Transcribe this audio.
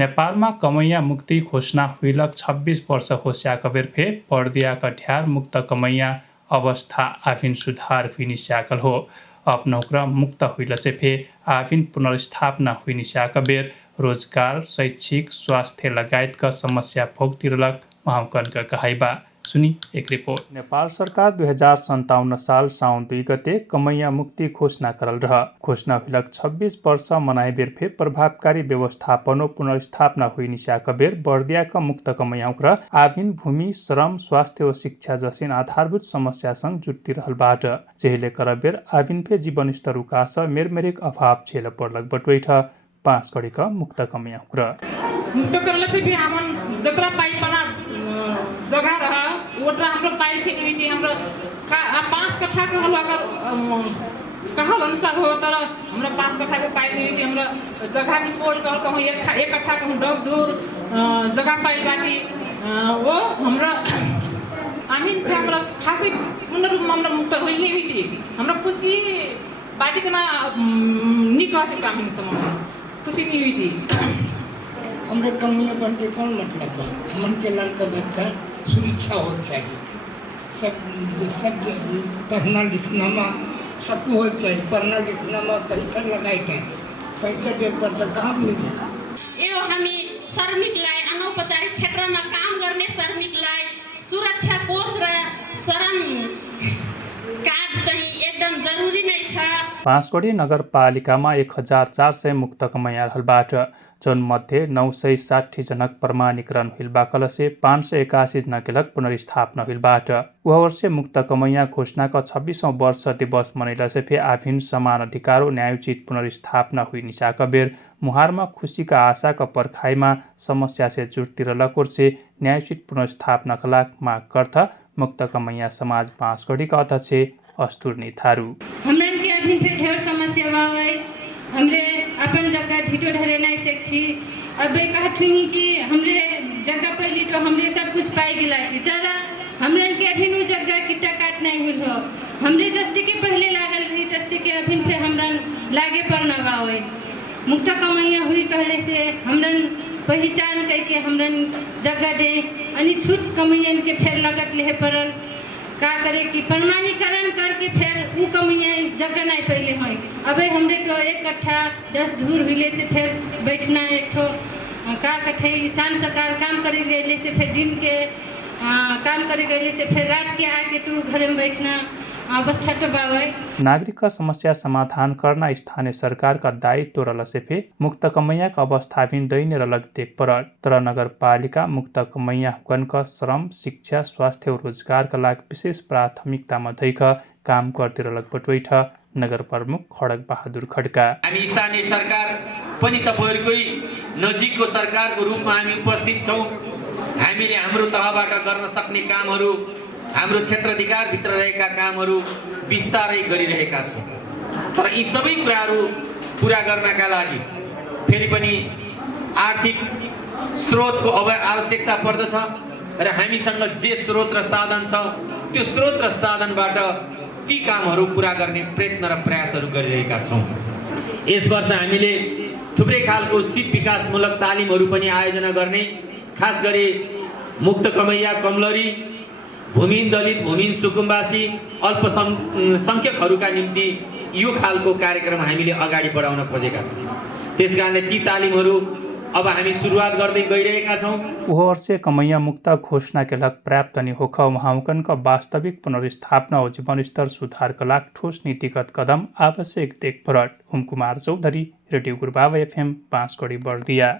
नेपालमा कमैया मुक्ति घोषणा हुइलक 26 वर्ष होस्याक बेर फे पर्दियाका ढ्यार मुक्त कमैया अवस्था आभिन सुधार हुइनी स्याकल हो। अपनौक्र मुक्त हुइलसे फे आभिन पुनर्स्थापना हुइनी स्याक बेर रोजगार, शैक्षिक, स्वास्थ्य लगायतका समस्या भोगतिरलक महाकनका कहाइबा। सुनी एक रिपोर्ट। नेपाल सरकार 2057 साल साउन 2 गते कमैया मुक्ति घोषणा करल रह। घोषणा हुइलक 26 वर्ष मनाए बेर फे प्रभावकारी व्यवस्थापन पुनर्स्थापना हुइनी स्याक बेर बर्दियाका मुक्त कमैयाउक्र आभिन भूमि, श्रम, स्वास्थ्य व शिक्षा जसिन आधारभूत समस्यासँग जुट्ती रहलबाट जेहिले कर बेर आभिन फे जीवन स्तर उकास मेरमेरिक अभाव झेल पर्लक बटुइठ पाँचगढीका मुक्त कमैयाउक्र। मुक्त करले से भी हमन जकरा पाई बना जगह रहा ओटरा हाम्रो पाई फेनिविटी हाम्रो 5 कट्ठा के हलवा का कहल अनुसार हो तर हाम्रो 5 कट्ठा के पाई फेनिविटी हाम्रो जगह नि पोल कहल कहूं एक कट्ठा के डग दूर जगह पाई बाटी वो हाम्रो आमिन पे हाम्रो खासै पूर्ण रूपमा हाम्रो मुक्त होइने विधि हाम्रो खुशी बाटी कना निकासे कामिन सम्म खुशी नि विधि हमरे कमियाँ बन के कौन मतलब है। मन के लड़का बच्चा सुरक्षा हो चाहिए, सब पढ़ना लिखना में सबको हो चाहिए। पढ़ना लिखना में पैसा लगाए चाहिए, पैसा दे पर तो कहाँ मिले। यो हामी श्रमिकलाई अनौपचारिक क्षेत्रमा काम गर्ने श्रमिकलाई सुरक्षा कोष र श्रम कार्ड चाहिँ एकदम जरुरी नै छ। पाँचगढी नगरपालिकामा 1400 मुक्त कमैया रहलबाट जन्मध्ये 960 जनक प्रमाणीकरण हुइलबाकलसे 581 जनकेलक पुनर्स्थापना हुइलबाट वह वर्ष मुक्त कमैया घोषणाका 26औं वर्ष दिवस मनैलसे फे आभिन समान अधिकार न्यायोचित पुनर्स्थापना हुइनी स्याक बेर मुहारमा खुशीका आशाका पर्खाइमा समस्या से जुट्तिरलक ओर्से न्यायोचित पुनर्स्थापनाका लाग माग गर्थ मुक्त कमैया समाज पाँचगढीका अध्यक्ष अस्तुर्नी थारू। हमरन के अभी फिर ढेर समस्या बावे हमरे अपन जगह ढिटो ढले नहीं सकती। अब कहत हुई कि हमरे जगह पर ली तो हमरे सब कुछ पाई गिला ज्यादा हमरन के अभी नु जगह कितना काट नहीं हुई हो। हमरे जस्ती के पहले लागल रही तस्ती के अभी फिर हमरन लागे पर न बावे। मुक्त कमैया हुई कहले से हमरन पहचान करके हमरन जगह दे अनि छूट कमैयन के फिर लगत ले परल का करे कि प्रमाणीकरण करके फिर उ कमैया जगह नहीं पहले हुई। अबे हमरे तो एक कट्ठा 10 धूर हिले से फिर बैठना एक ठो का कट्ठे इंसान सरकार काम करे गए से फिर दिन के काम करे गए से फिर रात के आके तू घर में बैठना अवस्था तो बावे। नागरिक का समस्या समाधान करना स्थानीय सरकार का दायित्व रहलसे फे मुक्त कमैया का अवस्था भी दैन्य रहलक देख परल तर नगरपालिका मुक्त कमैया गणका श्रम, शिक्षा, स्वास्थ्य और रोजगार का लाग विशेष प्राथमिकता में धैक काम करते रहलक बटुइठ नगर प्रमुख खडक बहादुर खड्का। हामी स्थानीय सरकार पनि तपाईहरुकै नजिकको सरकारको रूपमा हामी उपस्थित छौं। हामीले हाम्रो तहबाट गर्न सक्ने कामहरू हाम्रो क्षेत्राधिकार भित्र रहेका कामहरू विस्तारै गरिरहेका छौं। तर यी सबै कुराहरू पूरा गर्नका लागि फेरि पनि आर्थिक स्रोतको आवश्यकता पर्दछ र हामीसँग जे स्रोत र साधन छ त्यो स्रोत र साधनबाट ती कामहरू पूरा गर्ने प्रयत्न र प्रयासहरू गरिरहेका छौं। यस वर्ष हामीले थुप्रै खालको सिप विकासमूलक तालिमहरू पनि आयोजना गर्ने खास गरी मुक्त कमैया, कमलरी, भूमिहीन दलित, भूमिहीन सुकुम्बासी, अल्पसंख्यकहरूका निम्ति यो खालको कार्यक्रम हामीले अगाडि बढाउन खोजेका छौं। त्यसकारणले ती तालिमहरू अब हामी सुरुवात गर्दै गइरहेका छौं। वह वर्ष कमैया मुक्त घोषणा के लग पर्याप्त नि होख महाकन का वास्तविक पुनर्स्थापना और जीवन स्तर सुधार का लाग ठोस नीतिगत कदम आवश्यक देख परट। हुम कुमार चौधरी, रेडियो गुरुबाबा FM, पाँचगढी बर्दिया।